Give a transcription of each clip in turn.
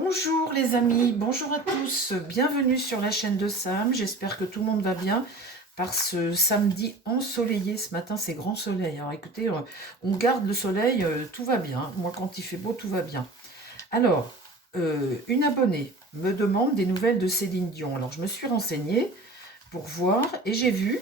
Bonjour les amis, bonjour à tous, bienvenue sur la chaîne de Sam, j'espère que tout le monde va bien par ce samedi ensoleillé. Ce matin c'est grand soleil, alors écoutez, on garde le soleil, tout va bien, moi quand il fait beau tout va bien. Alors, une abonnée me demande des nouvelles de Céline Dion, alors je me suis renseignée pour voir et j'ai vu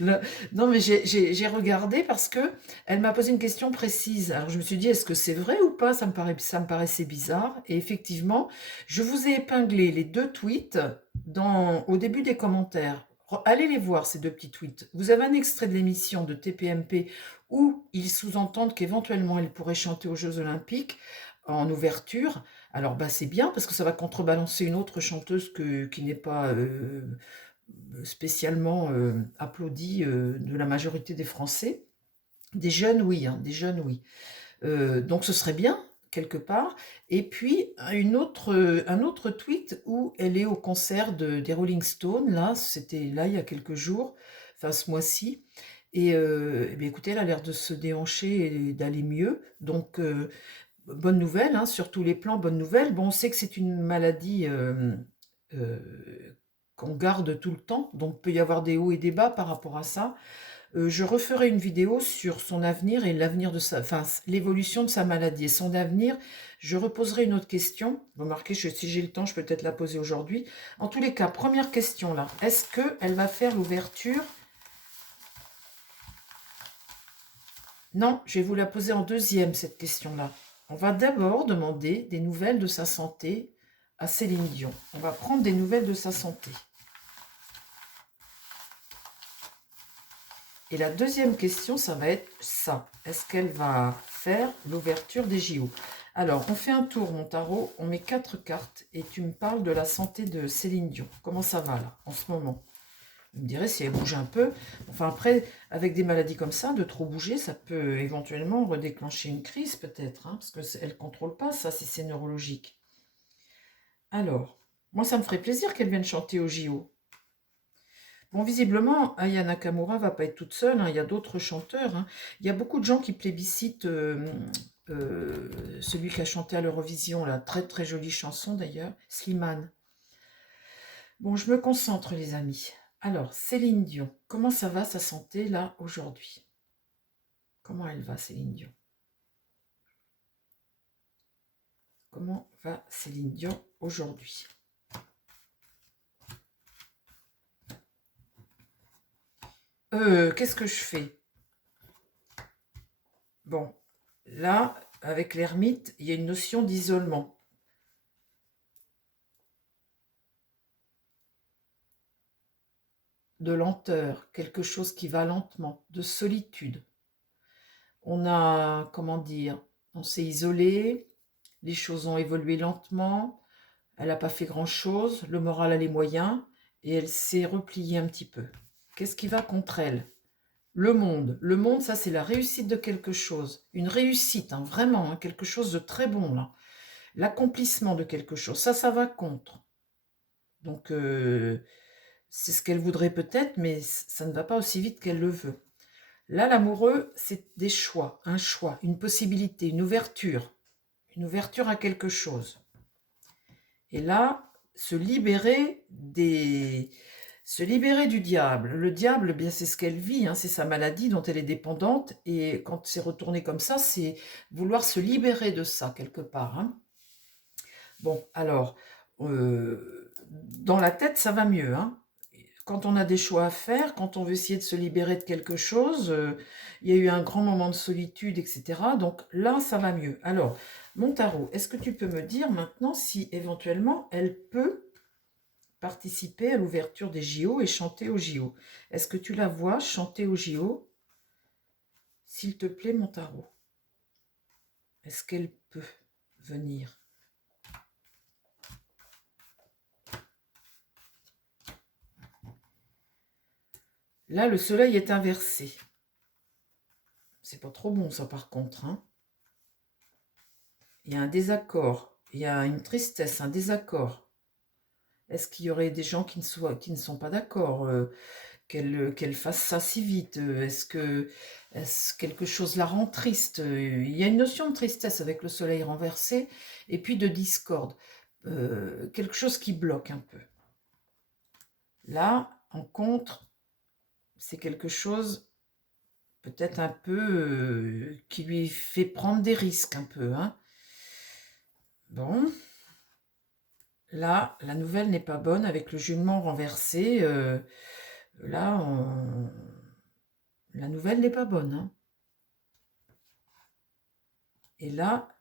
Le- Non, mais j'ai regardé parce que elle m'a posé une question précise. Alors je me suis dit, est-ce que c'est vrai ou pas? Ça me paraissait bizarre. Et effectivement, je vous ai épinglé les deux tweets au début des commentaires. Allez les voir, ces deux petits tweets. Vous avez un extrait de l'émission de TPMP où ils sous-entendent qu'éventuellement elle pourrait chanter aux Jeux Olympiques en ouverture. Alors bah, c'est bien parce que ça va contrebalancer une autre chanteuse qui n'est pas spécialement applaudi de la majorité des Français. Des jeunes, oui, hein, des jeunes, oui. Donc ce serait bien, quelque part. Et puis un autre tweet où elle est au concert des Rolling Stones, là, c'était là il y a quelques jours, enfin ce mois-ci. Et, eh bien, écoutez, elle a l'air de se déhancher et d'aller mieux. Donc, bonne nouvelle, hein, sur tous les plans, bonne nouvelle. Bon, on sait que c'est une maladie qu'on garde tout le temps, donc il peut y avoir des hauts et des bas par rapport à ça. Je referai une vidéo sur son avenir et l'avenir de l'évolution de sa maladie et son avenir. Je reposerai une autre question. Remarquez, si j'ai le temps, je peux peut-être la poser aujourd'hui. En tous les cas, première question là. Est-ce qu'elle va faire l'ouverture? Non, je vais vous la poser en deuxième, cette question-là. On va d'abord demander des nouvelles de sa santé à Céline Dion. On va prendre des nouvelles de sa santé. Et la deuxième question, ça va être ça. Est-ce qu'elle va faire l'ouverture des JO? Alors, on fait un tour, mon tarot, on met 4 cartes et tu me parles de la santé de Céline Dion. Comment ça va là, en ce moment? Vous me direz si elle bouge un peu. Enfin après, avec des maladies comme ça, de trop bouger, ça peut éventuellement redéclencher une crise peut-être, hein, parce qu'elle ne contrôle pas ça si c'est neurologique. Alors, moi ça me ferait plaisir qu'elle vienne chanter au JO. Bon, visiblement, Aya Nakamura va pas être toute seule, hein, il y a d'autres chanteurs, hein. Il y a beaucoup de gens qui plébiscitent celui qui a chanté à l'Eurovision, la très très jolie chanson d'ailleurs, Slimane. Bon, je me concentre les amis. Alors, Céline Dion, comment ça va sa santé là aujourd'hui? Comment elle va Céline Dion? Comment va Céline Dion aujourd'hui? Qu'est-ce que je fais? Bon, là, avec l'ermite, il y a une notion d'isolement. De lenteur, quelque chose qui va lentement, de solitude. On a, comment dire, on s'est isolé, les choses ont évolué lentement, elle n'a pas fait grand-chose, le moral a les moyens, et elle s'est repliée un petit peu. Qu'est-ce qui va contre elle? Le monde, ça c'est la réussite de quelque chose, une réussite, hein, vraiment, hein, quelque chose de très bon là. L'accomplissement de quelque chose, ça va contre. Donc, c'est ce qu'elle voudrait peut-être, mais ça ne va pas aussi vite qu'elle le veut. Là, l'amoureux, c'est des choix, un choix, une possibilité, une ouverture à quelque chose. Et là, se libérer du diable. Le diable, eh bien, c'est ce qu'elle vit, hein, c'est sa maladie dont elle est dépendante. Et quand c'est retourné comme ça, c'est vouloir se libérer de ça quelque part, hein. Bon, alors, dans la tête, ça va mieux, hein. Quand on a des choix à faire, quand on veut essayer de se libérer de quelque chose, il y a eu un grand moment de solitude, etc. Donc là, ça va mieux. Alors, mon tarot, est-ce que tu peux me dire maintenant si éventuellement elle peut participer à l'ouverture des JO et chanter aux JO? Est-ce que tu la vois chanter aux JO? S'il te plaît, mon tarot. Est-ce qu'elle peut venir? Là, le soleil est inversé. C'est pas trop bon, ça, par contre, hein. Il y a un désaccord, il y a une tristesse, un désaccord. Est-ce qu'il y aurait des gens qui ne sont pas d'accord? qu'elle fasse ça si vite? Est-ce quelque chose la rend triste? Il y a une notion de tristesse avec le soleil renversé et puis de discorde. Quelque chose qui bloque un peu. Là, en contre, c'est quelque chose peut-être un peu qui lui fait prendre des risques un peu, hein. Bon, là, la nouvelle n'est pas bonne avec le jument renversé. Là, la nouvelle n'est pas bonne, hein. Et là,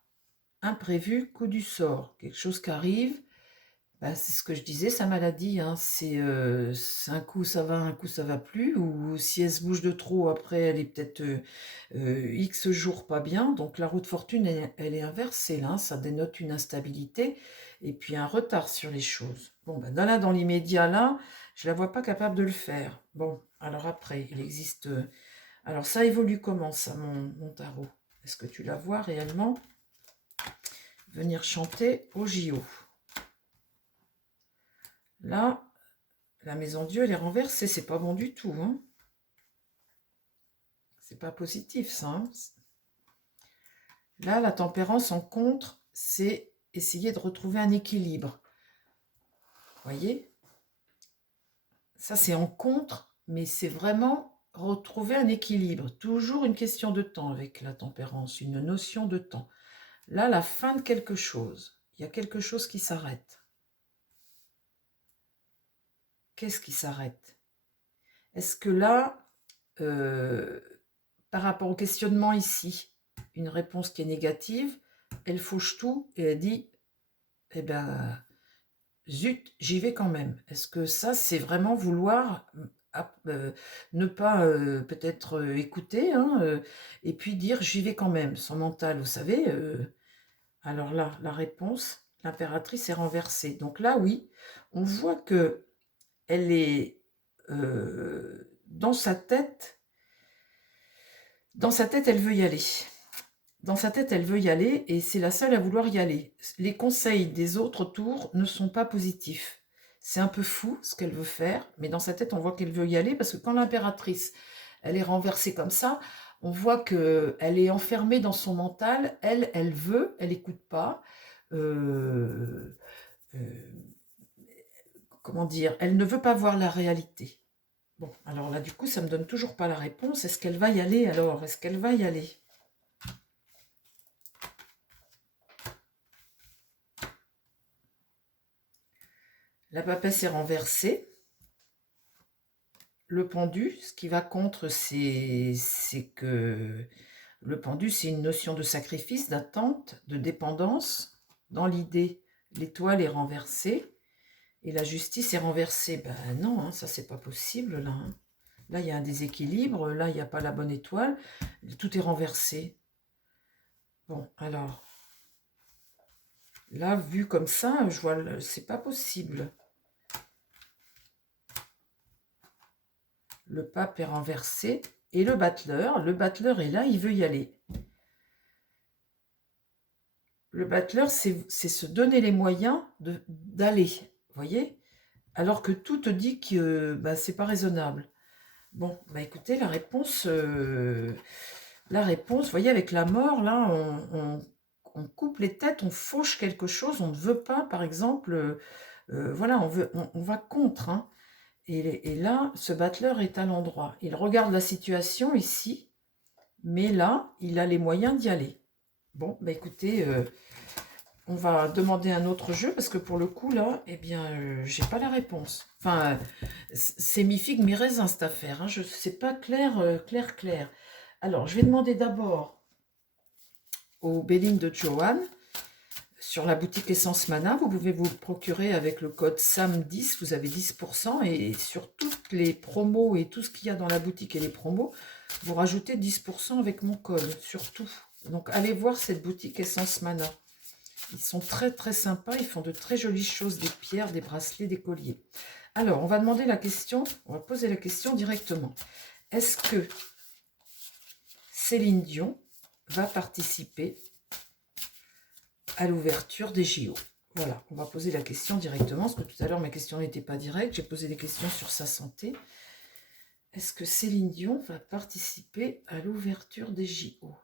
imprévu, coup du sort, quelque chose qui arrive. Bah, c'est ce que je disais, sa maladie, hein, c'est un coup ça va, un coup ça va plus, ou si elle se bouge de trop, après elle est peut-être X jours pas bien, donc la roue de fortune, elle est inversée, là, hein, ça dénote une instabilité et puis un retard sur les choses. Bon, ben, dans l'immédiat, là, je la vois pas capable de le faire. Bon, alors après, il existe... alors ça évolue comment, ça, mon tarot? Est-ce que tu la vois réellement venir chanter au JO? Là, la maison Dieu, elle est renversée, c'est pas bon du tout, hein. C'est pas positif, ça, hein. Là, la tempérance en contre, c'est essayer de retrouver un équilibre. Voyez? Ça, c'est en contre, mais c'est vraiment retrouver un équilibre. Toujours une question de temps avec la tempérance, une notion de temps. Là, la fin de quelque chose. Il y a quelque chose qui s'arrête. Qu'est-ce qui s'arrête? Est-ce que là, par rapport au questionnement ici, une réponse qui est négative, elle fauche tout et elle dit, eh ben, zut, j'y vais quand même. Est-ce que ça, c'est vraiment vouloir ne pas peut-être écouter, hein, et puis dire j'y vais quand même. Son mental, vous savez, alors là, la réponse, l'impératrice est renversée. Donc là, oui, on voit que elle est dans sa tête. Dans sa tête, elle veut y aller. Dans sa tête, elle veut y aller et c'est la seule à vouloir y aller. Les conseils des autres autour ne sont pas positifs. C'est un peu fou ce qu'elle veut faire, mais dans sa tête, on voit qu'elle veut y aller parce que quand l'impératrice, elle est renversée comme ça, on voit qu'elle est enfermée dans son mental. Elle veut, elle n'écoute pas. Euh, euh, comment dire? Elle ne veut pas voir la réalité. Bon, alors là, du coup, ça ne me donne toujours pas la réponse. Est-ce qu'elle va y aller alors? Est-ce qu'elle va y aller? La papesse est renversée. Le pendu, ce qui va contre, c'est que le pendu, c'est une notion de sacrifice, d'attente, de dépendance. Dans l'idée, l'étoile est renversée et la justice est renversée. Ben non, hein, ça c'est pas possible là, hein. Là, il y a un déséquilibre, là, il n'y a pas la bonne étoile, tout est renversé. Bon, alors, là, vu comme ça, je vois, c'est pas possible. Le pape est renversé. Et le battleur est là, il veut y aller. Le battleur, c'est se donner les moyens d'aller, voyez? Alors que tout te dit que bah, c'est pas raisonnable. Bon, bah écoutez, la réponse, vous voyez, avec la mort, là, on coupe les têtes, on fauche quelque chose, on ne veut pas, par exemple, voilà, on va contre, hein. Et là, ce battleur est à l'endroit. Il regarde la situation ici, mais là, il a les moyens d'y aller. Bon, bah écoutez, on va demander un autre jeu, parce que pour le coup, là, eh bien, j'ai pas la réponse. Enfin, c'est mi figue, mi raisin, cette affaire, hein. Je sais pas clair. Alors, je vais demander d'abord au Béline de Johan, sur la boutique Essence Mana, vous pouvez vous procurer avec le code SAM10, vous avez 10%, et sur toutes les promos et tout ce qu'il y a dans la boutique et les promos, vous rajoutez 10% avec mon code, surtout. Donc allez voir cette boutique Essence Mana. Ils sont très sympas, ils font de très jolies choses, des pierres, des bracelets, des colliers. Alors, on va demander la question, on va poser la question directement. Est-ce que Céline Dion va participer à l'ouverture des JO? Voilà, on va poser la question directement, parce que tout à l'heure, mes questions n'étaient pas directes. J'ai posé des questions sur sa santé. Est-ce que Céline Dion va participer à l'ouverture des JO?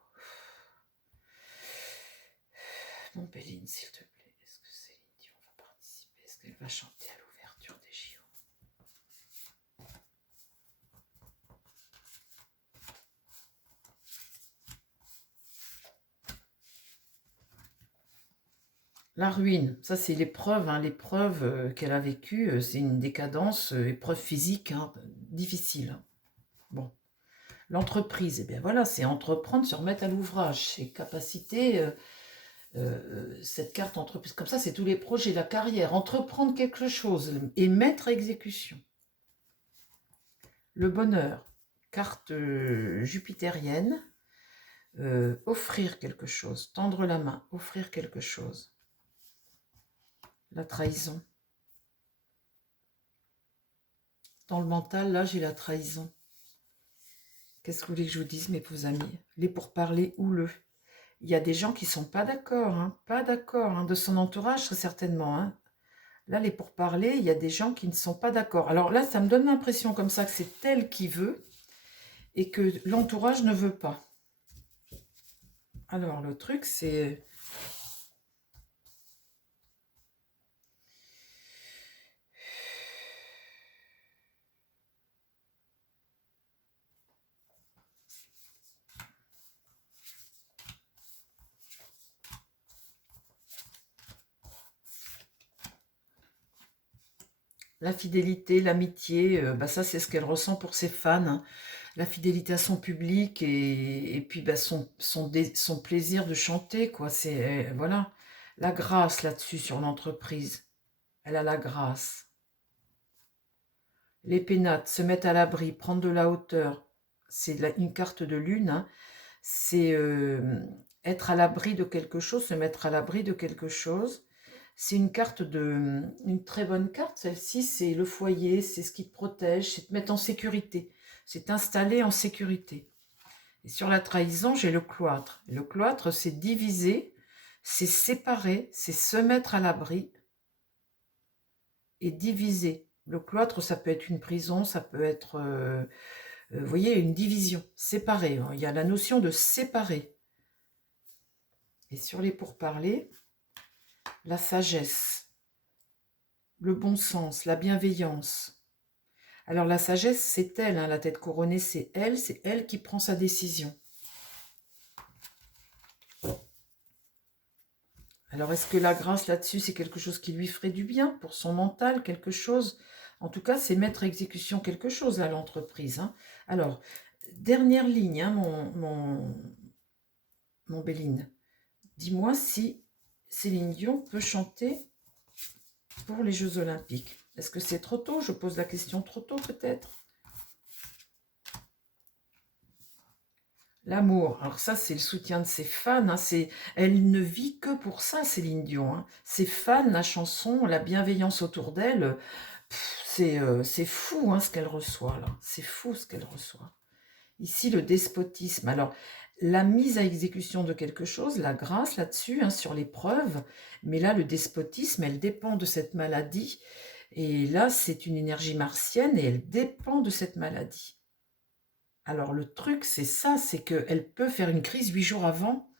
Mon Béline, s'il te plaît, est-ce que Céline Dion va participer? Est-ce qu'elle va chanter à l'ouverture des JO? La ruine, ça c'est l'épreuve, hein, l'épreuve qu'elle a vécue, c'est une décadence, épreuve physique, hein, difficile. Hein. Bon. L'entreprise, eh bien voilà, c'est entreprendre, se remettre à l'ouvrage, c'est capacité, cette carte entreprise, comme ça c'est tous les projets, la carrière, entreprendre quelque chose et mettre à exécution. Le bonheur, carte jupitérienne, offrir quelque chose, tendre la main, offrir quelque chose. La trahison. Dans le mental, là, j'ai la trahison. Qu'est-ce que vous voulez que je vous dise, mes pauvres amis? Les pourparlers houleux. Il y a des gens qui ne sont pas d'accord, pas d'accord, de son entourage, très certainement. Hein. Là, les pourparlers, il y a des gens qui ne sont pas d'accord. Alors là, ça me donne l'impression comme ça que c'est elle qui veut et que l'entourage ne veut pas. Alors, le truc, c'est... La fidélité, l'amitié, bah ça c'est ce qu'elle ressent pour ses fans. Hein. La fidélité à son public et puis bah, son plaisir de chanter, quoi. C'est voilà, la grâce là-dessus sur l'entreprise. Elle a la grâce. Les pénates, se mettre à l'abri, prendre de la hauteur. C'est une carte de lune. Hein. C'est être à l'abri de quelque chose, se mettre à l'abri de quelque chose. C'est une carte une très bonne carte. Celle-ci, c'est le foyer, c'est ce qui te protège, c'est te mettre en sécurité, c'est t'installer en sécurité. Et sur la trahison, j'ai le cloître. Et le cloître, c'est diviser, c'est séparer, c'est se mettre à l'abri et diviser. Le cloître, ça peut être une prison, ça peut être, vous voyez, une division, séparer. Hein. Il y a la notion de séparer. Et sur les pourparlers, la sagesse, le bon sens, la bienveillance. Alors la sagesse, c'est elle, hein, la tête couronnée, c'est elle qui prend sa décision. Alors est-ce que la grâce là-dessus, c'est quelque chose qui lui ferait du bien pour son mental, quelque chose? En tout cas, c'est mettre à exécution quelque chose à l'entreprise. Hein. Alors, dernière ligne, hein, mon Béline. Dis-moi si Céline Dion peut chanter pour les Jeux Olympiques. Est-ce que c'est trop tôt? Je pose la question trop tôt peut-être. L'amour, alors ça c'est le soutien de ses fans, hein, elle ne vit que pour ça Céline Dion. Hein. Ses fans, la chanson, la bienveillance autour d'elle, c'est fou hein, ce qu'elle reçoit là, c'est fou ce qu'elle reçoit. Ici le despotisme, alors la mise à exécution de quelque chose, la grâce là-dessus, hein, sur les preuves, mais là le despotisme, elle dépend de cette maladie, et là c'est une énergie martienne et elle dépend de cette maladie. Alors le truc, c'est ça, c'est qu'elle peut faire une crise 8 jours avant.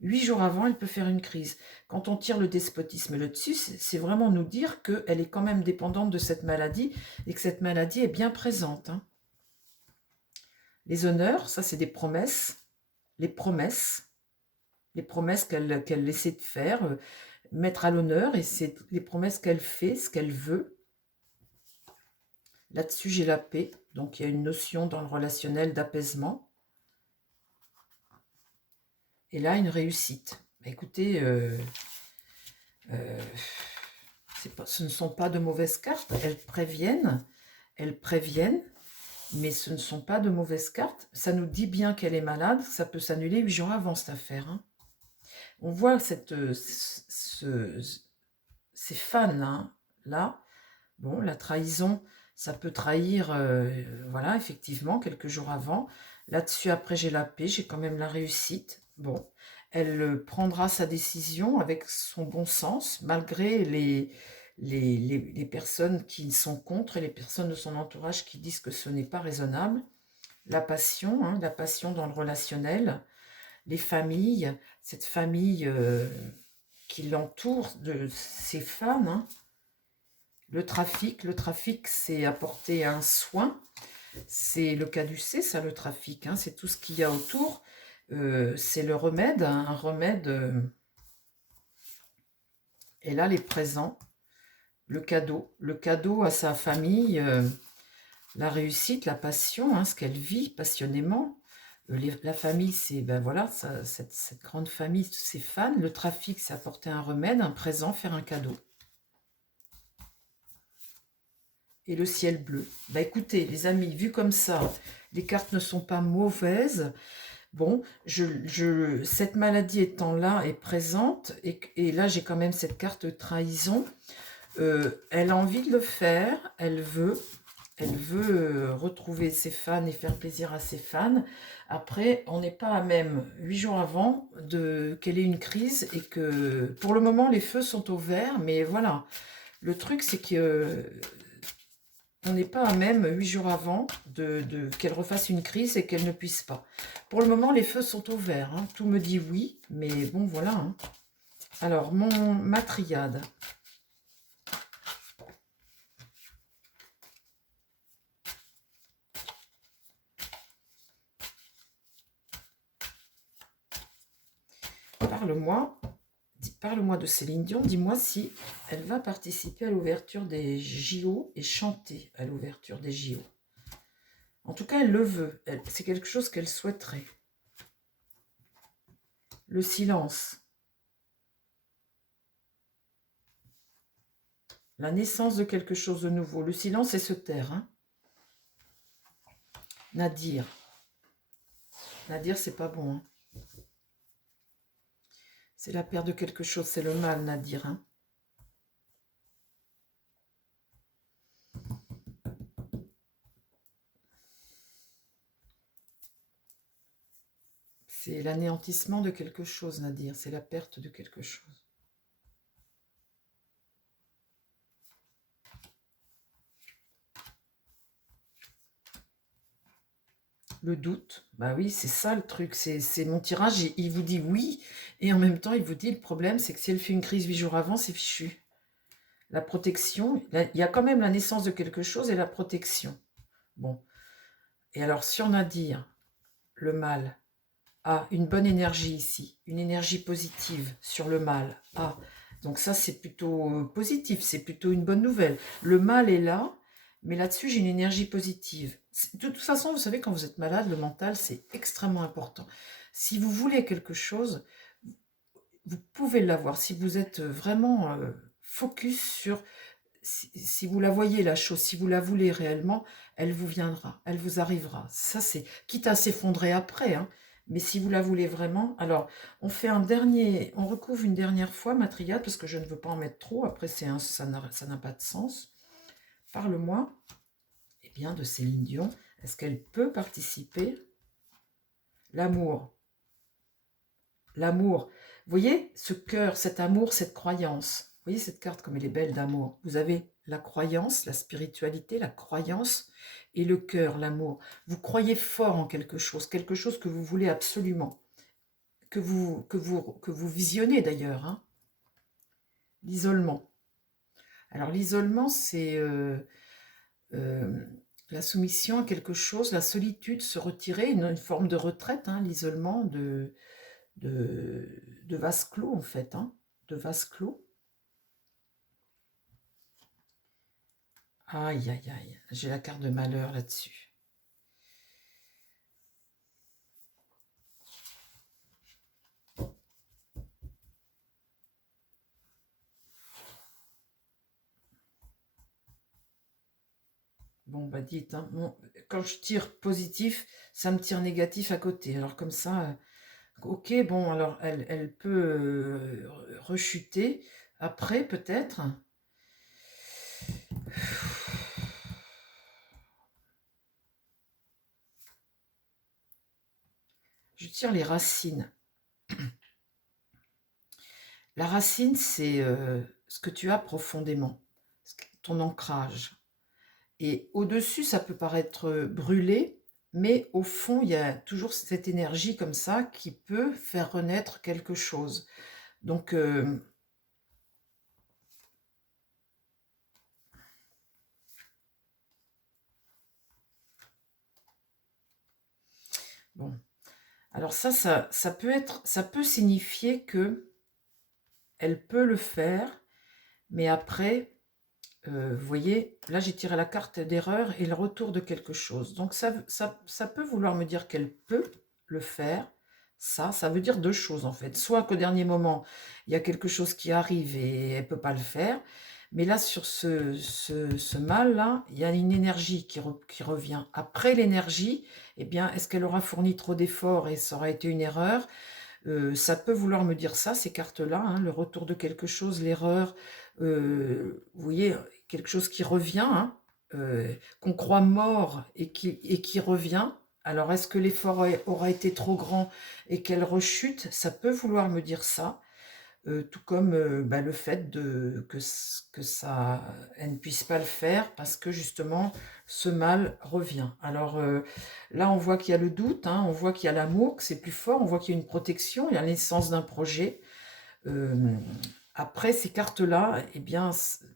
8 jours avant, elle peut faire une crise. Quand on tire le despotisme là-dessus, c'est vraiment nous dire qu'elle est quand même dépendante de cette maladie et que cette maladie est bien présente. Hein. Les honneurs, ça c'est des promesses. Les promesses qu'elle essaie de faire, mettre à l'honneur, et c'est les promesses qu'elle fait, ce qu'elle veut. Là-dessus, j'ai la paix. Donc il y a une notion dans le relationnel d'apaisement. Et là, une réussite. Écoutez, ce ne sont pas de mauvaises cartes. Elles préviennent, mais ce ne sont pas de mauvaises cartes. Ça nous dit bien qu'elle est malade. Ça peut s'annuler 8 jours avant cette affaire. Hein. On voit ces fans hein, là. Bon, la trahison, ça peut trahir, voilà, effectivement, quelques jours avant. Là-dessus, après, j'ai la paix, j'ai quand même la réussite. Bon, elle prendra sa décision avec son bon sens, malgré les personnes qui sont contre et les personnes de son entourage qui disent que ce n'est pas raisonnable. La passion, hein, la passion dans le relationnel, les familles, cette famille qui l'entoure de ses fans, hein. Le trafic c'est apporter un soin, c'est le caducée, ça le trafic, hein, c'est tout ce qu'il y a autour, c'est le remède, hein, un remède, et là les présents, le cadeau à sa famille, la réussite, la passion, hein, ce qu'elle vit passionnément. La famille, c'est ben voilà, cette grande famille, tous ces fans. Le trafic, c'est apporter un remède, un présent, faire un cadeau. Et le ciel bleu. Bah écoutez, les amis, vu comme ça, les cartes ne sont pas mauvaises. Bon, cette maladie étant là et présente, et là j'ai quand même cette carte de trahison. Elle a envie de le faire, elle veut retrouver ses fans et faire plaisir à ses fans. Après, on n'est pas à même 8 jours avant qu'elle ait une crise et que pour le moment les feux sont au vert, mais voilà. Le truc c'est que on n'est pas à même 8 jours avant qu'elle refasse une crise et qu'elle ne puisse pas. Pour le moment les feux sont au vert, hein. Tout me dit oui, mais bon voilà, hein. Alors ma triade. Parle-moi de Céline Dion, dis-moi si elle va participer à l'ouverture des JO et chanter à l'ouverture des JO. En tout cas, elle le veut, c'est quelque chose qu'elle souhaiterait. Le silence. La naissance de quelque chose de nouveau. Le silence, c'est se taire, hein. Nadir. Nadir, c'est pas bon, hein. C'est la perte de quelque chose, c'est le mal, Nadir, hein. C'est l'anéantissement de quelque chose, Nadir. C'est la perte de quelque chose. Le doute, bah oui, c'est ça le truc. C'est mon tirage, il vous dit oui, et en même temps, il vous dit le problème, c'est que si elle fait une crise 8 jours avant, c'est fichu. La protection, il y a quand même la naissance de quelque chose et la protection. Bon. Et alors, sur Nadir, le mal, une bonne énergie ici, une énergie positive sur le mal. Donc ça, c'est plutôt positif, c'est plutôt une bonne nouvelle. Le mal est là, mais là-dessus, j'ai une énergie positive. De toute façon, vous savez, quand vous êtes malade, le mental, c'est extrêmement important. Si vous voulez quelque chose, vous pouvez l'avoir. Si vous êtes vraiment focus sur... Si vous la voyez, la chose, si vous la voulez réellement, elle vous viendra, elle vous arrivera. Ça, c'est quitte à s'effondrer après, hein. Mais si vous la voulez vraiment, alors on recouvre une dernière fois ma triade parce que je ne veux pas en mettre trop. Après, ça n'a pas de sens. Parle-moi, eh bien, de Céline Dion. Est-ce qu'elle peut participer? L'amour. L'amour. Vous voyez, ce cœur, cet amour, cette croyance. Vous voyez cette carte comme elle est belle d'amour. Vous avez la croyance, la spiritualité, la croyance et le cœur, l'amour. Vous croyez fort en quelque chose que vous voulez absolument, que vous visionnez d'ailleurs, hein. L'isolement. Alors l'isolement, c'est la soumission à quelque chose, la solitude, se retirer, une forme de retraite, hein, l'isolement de vase clos en fait, hein, de vase clos. Aïe, aïe, aïe, j'ai la carte de malheur là-dessus. Bon, bah dites, hein, bon, quand je tire positif, ça me tire négatif à côté. Alors comme ça, ok, bon, alors elle peut rechuter après peut-être. Je tire les racines. La racine, c'est ce que tu as profondément. ton ancrage. Et au-dessus, ça peut paraître brûlé, mais au fond, il y a toujours cette énergie comme ça qui peut faire renaître quelque chose. Donc, bon. Alors ça peut être, ça peut signifier que elle peut le faire, mais après, vous voyez, là j'ai tiré la carte d'erreur et le retour de quelque chose. Donc ça peut vouloir me dire qu'elle peut le faire. Ça veut dire deux choses en fait. Soit qu'au dernier moment, il y a quelque chose qui arrive et elle ne peut pas le faire. Mais là, sur ce mal-là, il y a une énergie qui revient. Après l'énergie, eh bien, est-ce qu'elle aura fourni trop d'efforts et ça aura été une erreur? Ça peut vouloir me dire ça, ces cartes-là, hein, le retour de quelque chose, l'erreur, vous voyez, quelque chose qui revient, hein, qu'on croit mort et qui revient. Alors, est-ce que l'effort aura été trop grand et qu'elle rechute? Ça peut vouloir me dire ça. Tout comme bah, le fait que ça, elle ne puisse pas le faire parce que justement ce mal revient. Alors là, on voit qu'il y a le doute, hein, on voit qu'il y a l'amour, que c'est plus fort, on voit qu'il y a une protection, il y a l'essence d'un projet. Après, ces cartes-là, eh bien,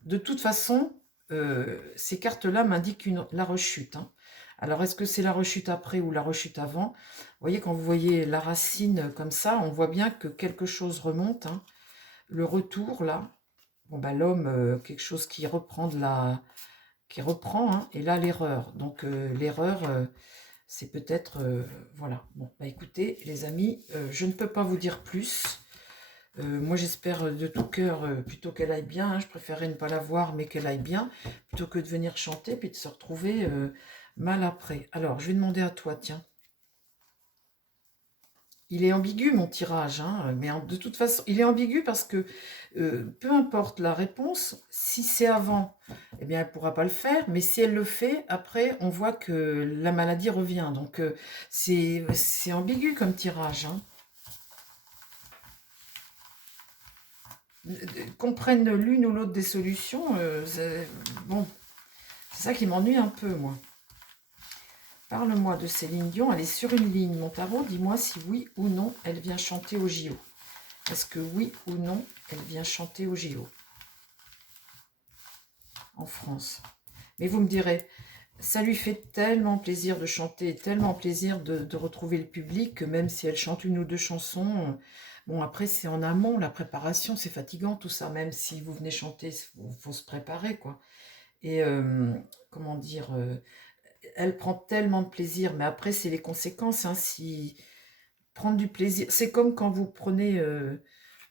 de toute façon, ces cartes-là m'indiquent la rechute, hein. Alors, est-ce que c'est la rechute après ou la rechute avant? Vous voyez, quand vous voyez la racine comme ça, on voit bien que quelque chose remonte, hein. Le retour, là, bon, bah, l'homme, quelque chose qui reprend qui reprend, hein, et là, l'erreur. Donc, l'erreur, c'est peut-être, voilà. Bon, bah, écoutez, les amis, je ne peux pas vous dire plus. Moi, j'espère de tout cœur, plutôt qu'elle aille bien, hein, je préférerais ne pas la voir, mais qu'elle aille bien, plutôt que de venir chanter, puis de se retrouver mal après. Alors, je vais demander à toi, tiens. Il est ambigu mon tirage, hein, mais de toute façon, il est ambigu parce que peu importe la réponse, si c'est avant, eh bien, elle ne pourra pas le faire, mais si elle le fait, après, on voit que la maladie revient. Donc, c'est ambigu comme tirage, hein. Qu'on prenne l'une ou l'autre des solutions, bon, c'est ça qui m'ennuie un peu, moi. Parle-moi de Céline Dion, elle est sur une ligne, mon tarot, dis-moi si oui ou non elle vient chanter au JO. Est-ce que oui ou non elle vient chanter au JO en France? Mais vous me direz, ça lui fait tellement plaisir de chanter, tellement plaisir de retrouver le public, que même si elle chante une ou deux chansons, bon après c'est en amont, la préparation, c'est fatigant tout ça, même si vous venez chanter, il faut se préparer quoi. Et comment dire, elle prend tellement de plaisir, mais après c'est les conséquences, hein, si prendre du plaisir, c'est comme quand vous prenez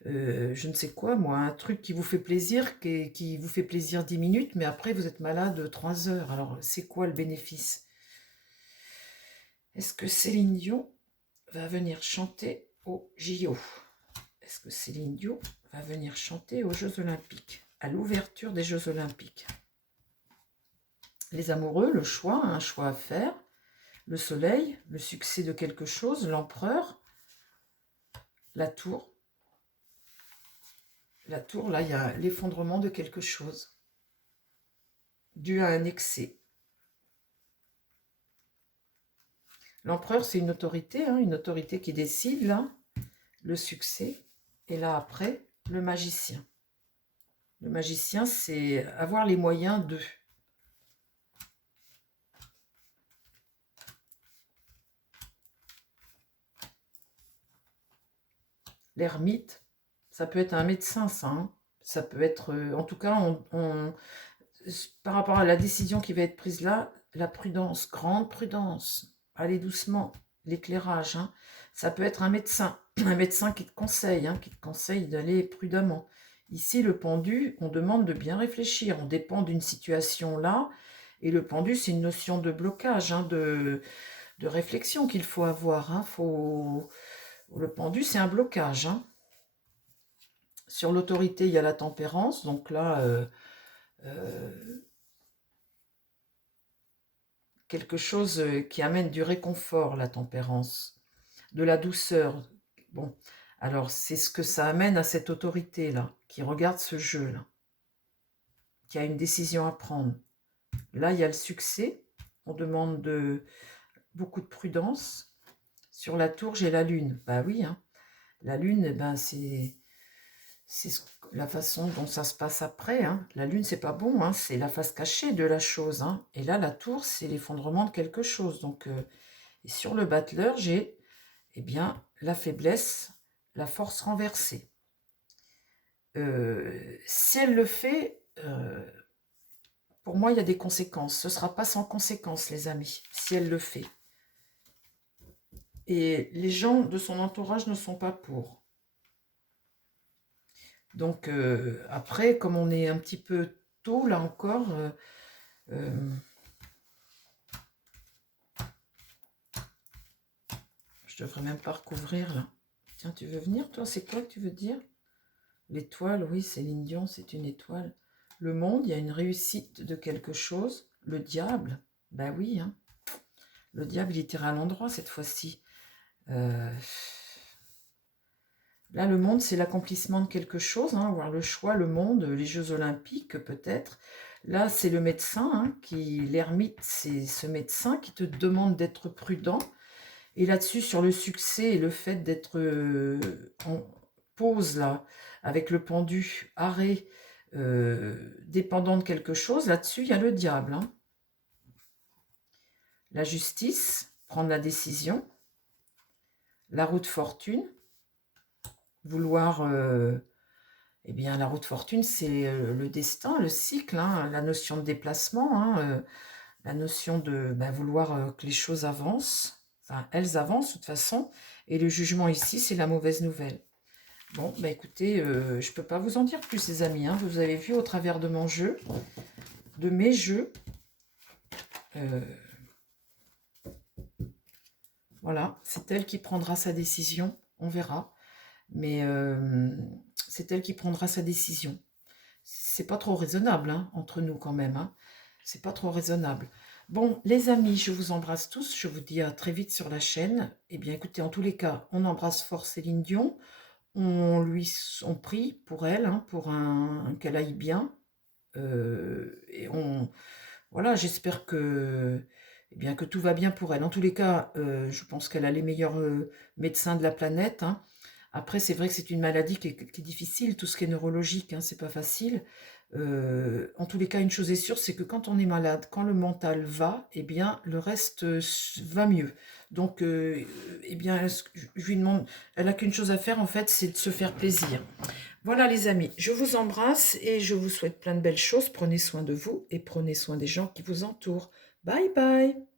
je ne sais quoi, moi, un truc qui vous fait plaisir, qui vous fait plaisir 10 minutes, mais après vous êtes malade 3 heures. Alors, c'est quoi le bénéfice? Est-ce que Céline Dion va venir chanter au JO? Est-ce que Céline Dion va venir chanter aux Jeux Olympiques, à l'ouverture des Jeux Olympiques? Les amoureux, le choix, un choix à faire, le soleil, le succès de quelque chose, l'empereur, la tour. La tour, là, il y a l'effondrement de quelque chose, dû à un excès. L'empereur, c'est hein, une autorité qui décide, là, le succès. Et là, après, le magicien. Le magicien, c'est avoir les moyens de. L'ermite, ça peut être un médecin, ça, hein. Ça peut être, en tout cas, par rapport à la décision qui va être prise là, la prudence, grande prudence, allez doucement, l'éclairage, hein. Ça peut être un médecin qui te conseille d'aller prudemment. Ici, le pendu, on demande de bien réfléchir, on dépend d'une situation là, et le pendu, c'est une notion de blocage, hein, de réflexion qu'il faut avoir, hein. Le pendu, c'est un blocage, hein. Sur l'autorité, il y a la tempérance, donc là, quelque chose qui amène du réconfort, la tempérance, de la douceur. Bon, alors c'est ce que ça amène à cette autorité-là, qui regarde ce jeu-là. qui a une décision à prendre. Là, il y a le succès. On demande beaucoup de prudence. Sur la tour, j'ai la lune. Bah oui, hein. La lune, eh ben, c'est la façon dont ça se passe après. Hein. La lune, c'est pas bon, hein. C'est la face cachée de la chose. Hein. Et là, la tour, c'est l'effondrement de quelque chose. Donc, et sur le battleur, j'ai bien la faiblesse, la force renversée. Si elle le fait, pour moi, il y a des conséquences. Ce ne sera pas sans conséquences, les amis, si elle le fait. Et les gens de son entourage ne sont pas pour. Donc, après, comme on est un petit peu tôt, là encore, je devrais même pas recouvrir, là. Tiens, tu veux venir, toi? C'est quoi que tu veux dire? L'étoile, oui, c'est l'Indian, c'est une étoile. Le monde, il y a une réussite de quelque chose. Le diable, ben oui, hein. Le diable, il était à l'endroit cette fois-ci. Là, le monde, c'est l'accomplissement de quelque chose, hein, avoir le choix, le monde, les Jeux Olympiques, peut-être. Là, c'est le médecin, hein, l'ermite, c'est ce médecin qui te demande d'être prudent. Et là-dessus, sur le succès et le fait d'être en pause, là, avec le pendu, arrêt, dépendant de quelque chose, là-dessus, il y a le diable. Hein. La justice, prendre la décision. La roue de fortune, vouloir... eh bien, la roue de fortune, c'est le destin, le cycle, hein, la notion de déplacement, hein, la notion de vouloir que les choses avancent. Enfin, elles avancent de toute façon. Et le jugement ici, c'est la mauvaise nouvelle. Bon, écoutez, je ne peux pas vous en dire plus, les amis. Hein. Vous avez vu au travers de mon jeu, de mes jeux. Voilà, c'est elle qui prendra sa décision. On verra. Mais c'est elle qui prendra sa décision. C'est pas trop raisonnable, hein, entre nous quand même. Hein. C'est pas trop raisonnable. Bon, les amis, je vous embrasse tous. Je vous dis à très vite sur la chaîne. Eh bien, écoutez, en tous les cas, on embrasse fort Céline Dion. On prie pour elle, hein, pour qu'elle aille bien. Et voilà, j'espère que tout va bien pour elle. En tous les cas, je pense qu'elle a les meilleurs médecins de la planète. Hein. Après, c'est vrai que c'est une maladie qui est difficile, tout ce qui est neurologique, hein, c'est pas facile. En tous les cas, une chose est sûre, c'est que quand on est malade, quand le mental va, eh bien, le reste va mieux. Donc, eh bien, je lui demande, elle n'a qu'une chose à faire, en fait, c'est de se faire plaisir. Voilà, les amis, je vous embrasse et je vous souhaite plein de belles choses. Prenez soin de vous et prenez soin des gens qui vous entourent. Bye bye!